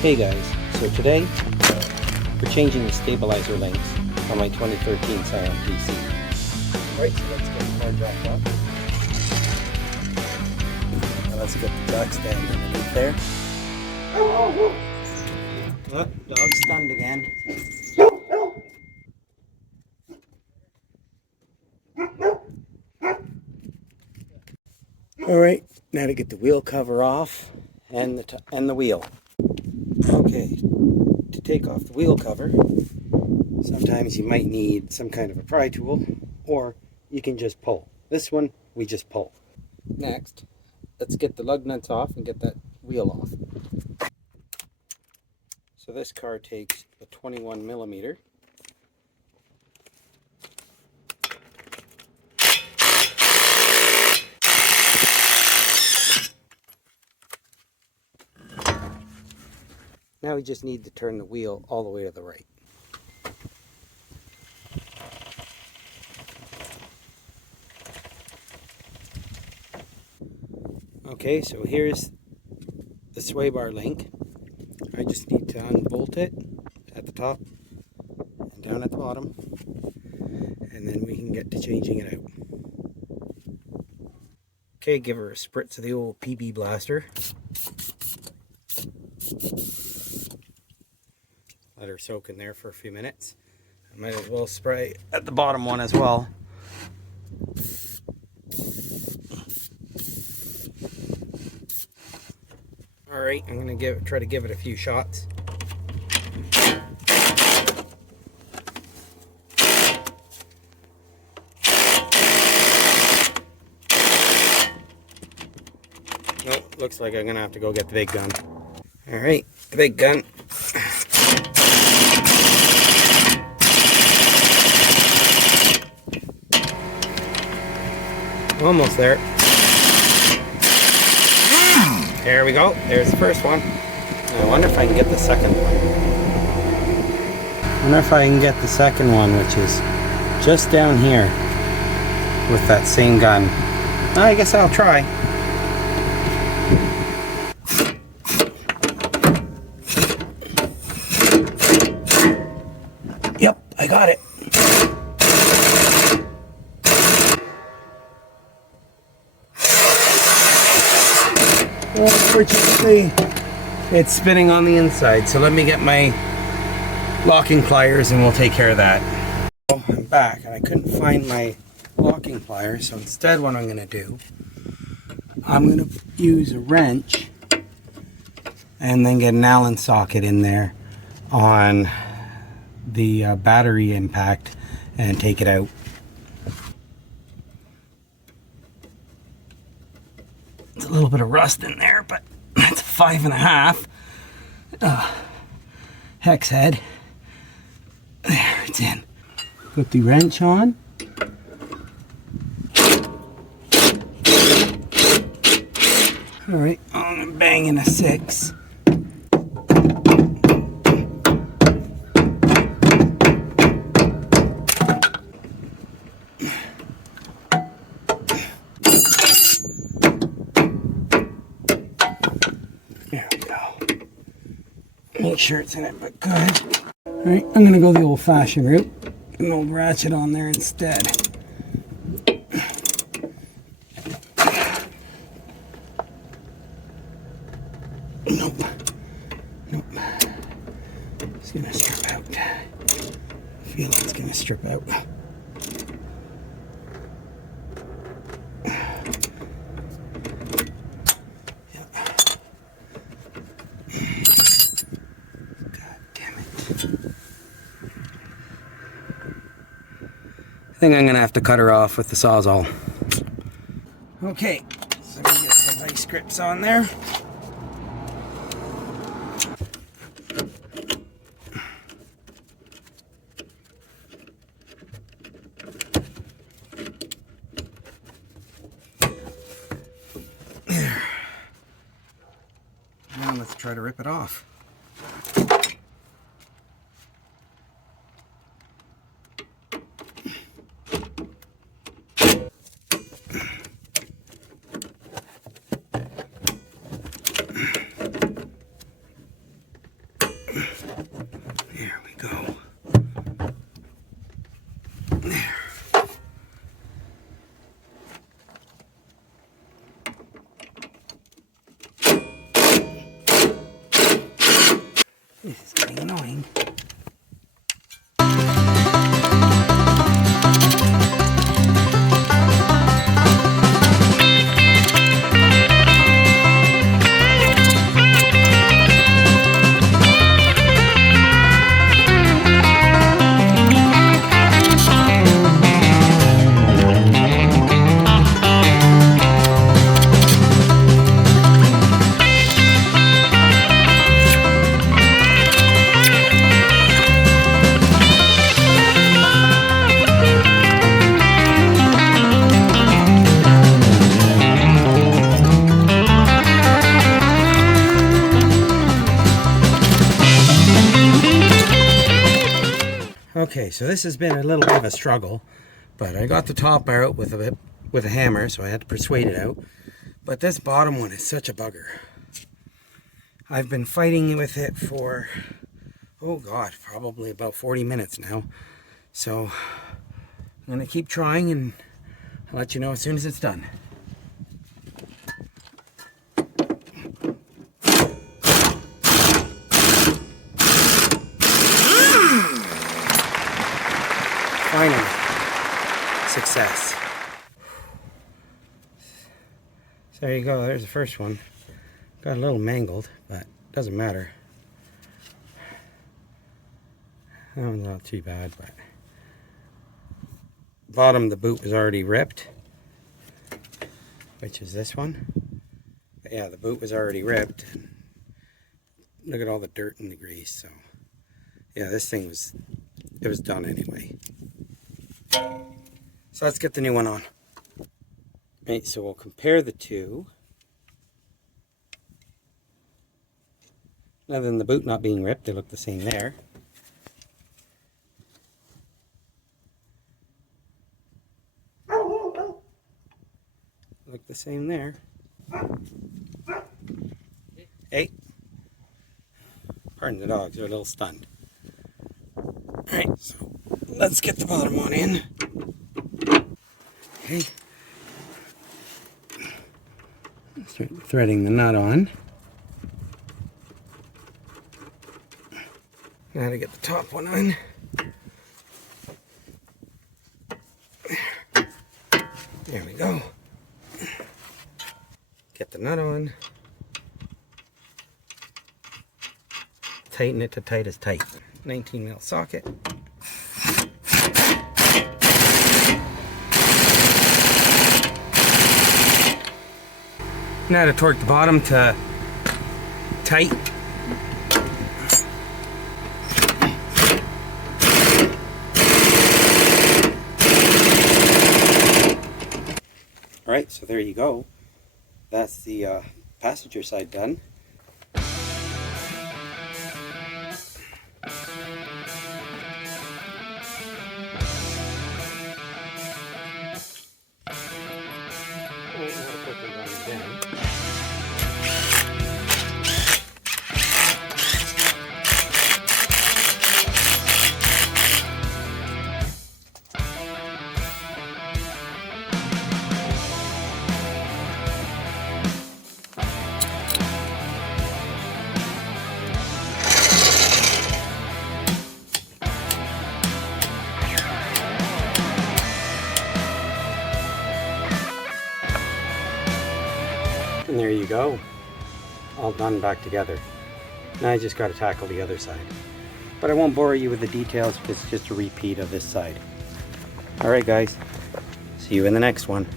Hey guys, so today we're changing the stabilizer links on my 2013 Scion Tc. Alright, so let's get the car dropped off. Now let's get the jack stand underneath there. Oh, dog's stunned again. Alright, now to get the wheel cover off and the wheel. Okay, to take off the wheel cover, sometimes you might need some kind of a pry tool, or you can just pull. This one, we just pull. Next, let's get the lug nuts off and get that wheel off. So this car takes a 21 millimeter. Now we just need to turn the wheel all the way to the right. Okay, so here's the sway bar link. I just need to unbolt it at the top and down at the bottom, and then we can get to changing it out. Okay, give her a spritz of the old PB blaster. Let her soak in there for a few minutes. I might as well spray at the bottom one as well. Alright, I'm going to try to give it a few shots. Nope, looks like I'm going to have to go get the big gun. Alright, the big gun. Almost there. There we go. There's the first one. I wonder if I can get the second one. I wonder if I can get the second one, which is just down here with that same gun. I guess I'll try. Yep, I got it. Unfortunately, it's spinning on the inside, so let me get my locking pliers and we'll take care of that. Oh, I'm back and I couldn't find my locking pliers, so instead what I'm going to do, I'm going to use a wrench and then get an Allen socket in there on the battery impact and take it out. There's a little bit of rust in there, but it's a 5.5 hex head. There, it's in. Put the wrench on. Alright, I'm gonna bang in a 6. There we go. Make sure it's in it, but good. Alright, I'm going to go the old-fashioned route. Get an old ratchet on there instead. Nope. Nope. It's going to strip out. I feel like it's going to strip out. I think I'm going to have to cut her off with the Sawzall. Okay, so we get some vice grips on there. There. Now let's try to rip it off. There we go. There. This is getting annoying. Okay, so this has been a little bit of a struggle, but I got the top out with a hammer, so I had to persuade it out. But this bottom one is such a bugger. I've been fighting with it for, oh God, probably about 40 minutes now. So I'm gonna keep trying and I'll let you know as soon as it's done. Finally, success. So there you go, there's the first one. Got a little mangled, but doesn't matter. That one's not too bad, but bottom of the boot was already ripped, which is this one. But yeah, the boot was already ripped. Look at all the dirt and the grease. So yeah, this thing was, it was done anyway. So let's get the new one on. Right, so we'll compare the two. Other than the boot not being ripped, they look the same there. Look the same there. Hey. Pardon the dogs, they're a little stunned. Alright, so let's get the bottom one in. Okay. Start threading the nut on. Now to get the top one on. There we go. Get the nut on. Tighten it to tight as tight. 19 mil socket. Now to torque the bottom to tight. Alright, so there you go. That's the passenger side done. And there you go, all done back together. Now I just got to tackle the other side. But I won't bore you with the details because it's just a repeat of this side. Alright guys, see you in the next one.